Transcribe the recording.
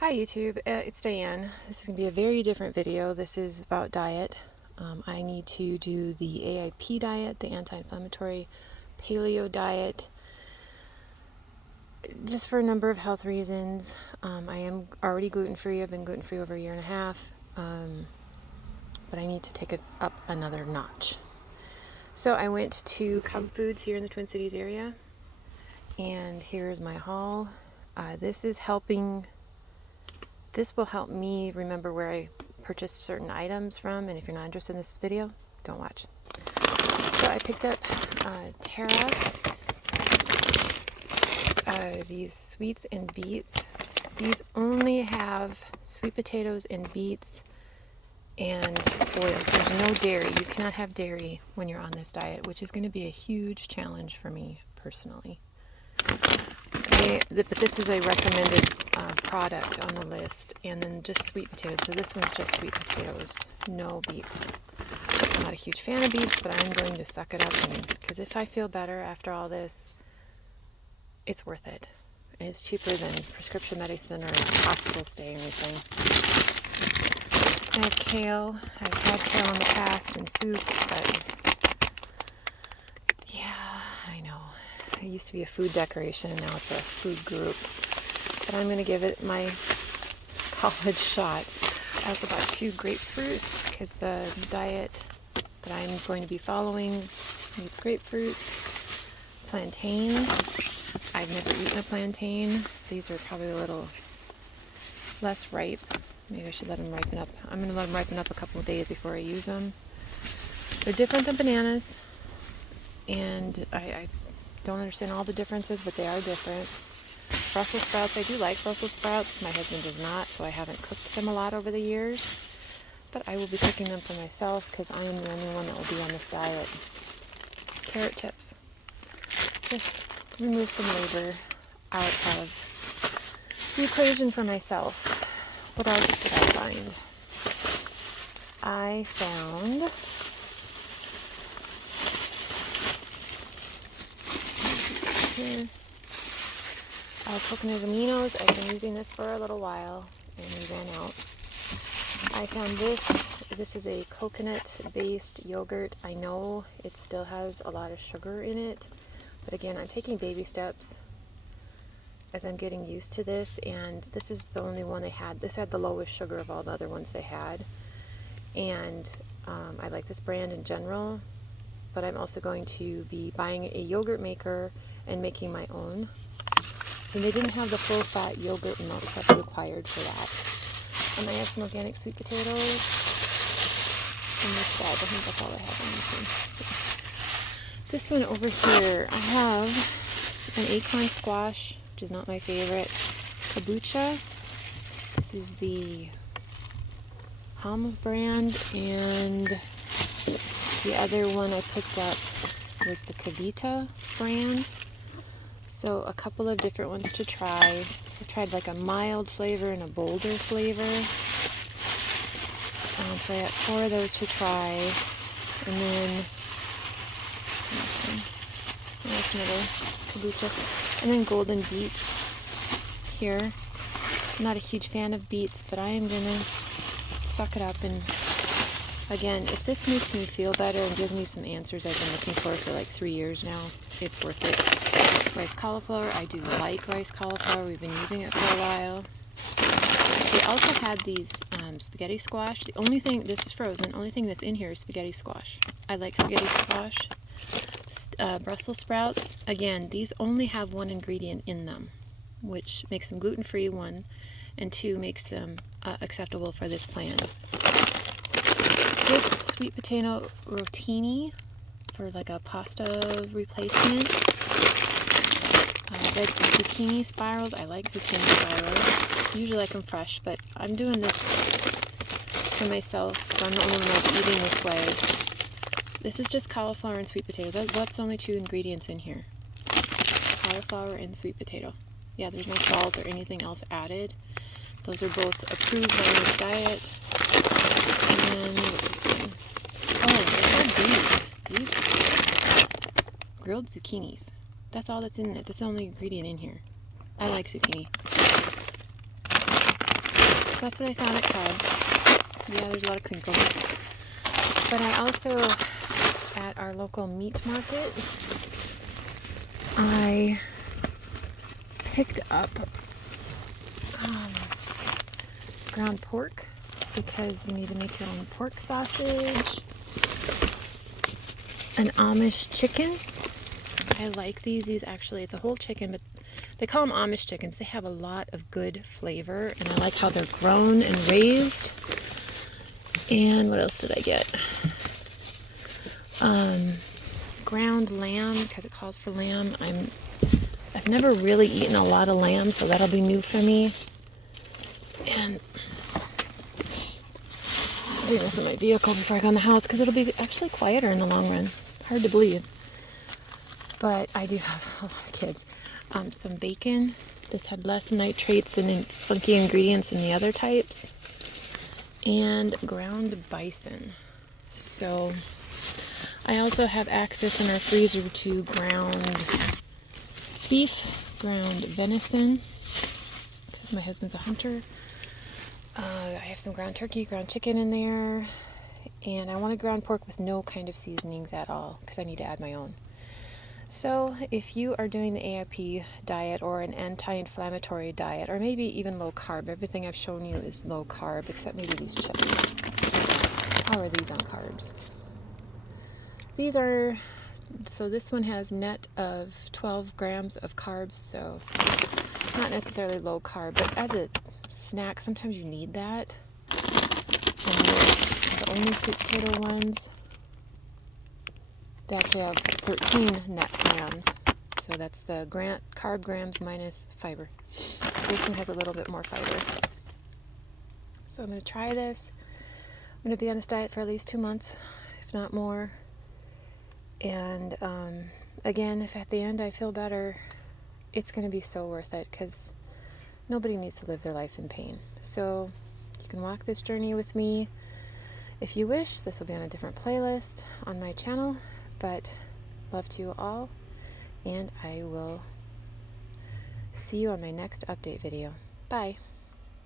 Hi YouTube, it's Diane. This is going to be a very different video. This is about diet. I need to do the AIP diet, the anti-inflammatory Paleo diet, just for a number of health reasons. I am already gluten-free. I've been gluten-free over a year and a half, but I need to take it up another notch. So I went to Cub Foods here in the Twin Cities area, and here's my haul. This will help me remember where I purchased certain items from, and if you're not interested in this video, don't watch. So I picked up Terra, these sweets and beets. These only have sweet potatoes and beets and oils. There's no dairy. You cannot have dairy when you're on this diet, which is going to be a huge challenge for me personally. But this is a recommended product on the list, and then just sweet potatoes. So this one's just sweet potatoes, no beets. I'm not a huge fan of beets, but I'm going to suck it up, because if I feel better after all this, it's worth it. And it's cheaper than prescription medicine or hospital stay or anything. I have kale. I've had kale in the past in soups, but yeah, I know. It used to be a food decoration, and now it's a food group. But I'm going to give it my college shot. I also bought 2 grapefruits because the diet that I'm going to be following needs grapefruits. Plantains. I've never eaten a plantain. These are probably a little less ripe. Maybe I should let them ripen up. I'm going to let them ripen up a couple of days before I use them. They're different than bananas, and I don't understand all the differences, but they are different. Brussels sprouts, I do like Brussels sprouts. My husband does not, so I haven't cooked them a lot over the years. But I will be cooking them for myself because I am the only one that will be on this diet. Carrot chips. Just remove some labor out of the equation for myself. What else did I find? I found here. Coconut aminos. I've been using this for a little while and we ran out. I found this. This is a coconut-based yogurt. I know it still has a lot of sugar in it, but again, I'm taking baby steps as I'm getting used to this, and this is the only one they had. This had the lowest sugar of all the other ones they had, and I like this brand in general, but I'm also going to be buying a yogurt maker and making my own. And they didn't have the full-fat yogurt milk that's required for that. And I have some organic sweet potatoes. And this bag, I think that's all I have on this one. This one over here, I have an acorn squash, which is not my favorite. Kombucha. This is the Hum brand, and the other one I picked up was the Kavita brand. So a couple of different ones to try. I tried like a mild flavor and a bolder flavor. So I got 4 of those to try. And then that's another kombucha. And then golden beets here. I'm not a huge fan of beets, but I am going to suck it up. And again, if this makes me feel better and gives me some answers I've been looking for like 3 years now, it's worth it. Rice cauliflower, I do like rice cauliflower. We've been using it for a while. They also had these spaghetti squash. The only thing, this is frozen, only thing that's in here is spaghetti squash. I like spaghetti squash. Brussels sprouts, again, these only have 1 ingredient in them, which makes them gluten-free, 1, and 2 makes them acceptable for this plan. This sweet potato rotini for like a pasta replacement. Red Zucchini Spirals. I like zucchini spirals. Usually like them fresh, but I'm doing this for myself, so I'm the only one that's eating this way. This is just cauliflower and sweet potato. That's only 2 ingredients in here. Cauliflower and sweet potato. Yeah, there's no salt or anything else added. Those are both approved by this diet. And what's this one? Oh, they had these. Grilled zucchinis. That's all that's in it. That's the only ingredient in here. I like zucchini. So that's what I found at Cub. Yeah, there's a lot of crinkles. But I also, at our local meat market, I picked up ground pork because you need to make your own pork sausage. An Amish chicken. I like these. These actually, it's a whole chicken, but they call them Amish chickens. They have a lot of good flavor, and I like how they're grown and raised. And what else did I get? Ground lamb, because it calls for lamb. I've never really eaten a lot of lamb, so that'll be new for me. And I'm doing this in my vehicle before I go in the house because it'll be actually quieter in the long run. Hard to believe. But I do have a lot of kids. Some bacon. This had less nitrates and funky ingredients than the other types. And ground bison. So I also have access in our freezer to ground beef, ground venison, because my husband's a hunter. I have some ground turkey, ground chicken in there, and I want a ground pork with no kind of seasonings at all, because I need to add my own. So if you are doing the AIP diet or an anti-inflammatory diet, or maybe even low carb, everything I've shown you is low carb, except maybe these chips. How are these on carbs? These are, so this one has net of 12 grams of carbs, so not necessarily low carb, but as a snack, sometimes you need that. And the only sweet potato ones, they actually have 13 net grams. So that's the carb grams minus fiber. So this one has a little bit more fiber. So I'm going to try this. I'm going to be on this diet for at least 2 months, if not more. And again, if at the end I feel better, it's going to be so worth it, because nobody needs to live their life in pain. So you can walk this journey with me if you wish. This will be on a different playlist on my channel, but love to you all, and I will see you on my next update video. Bye.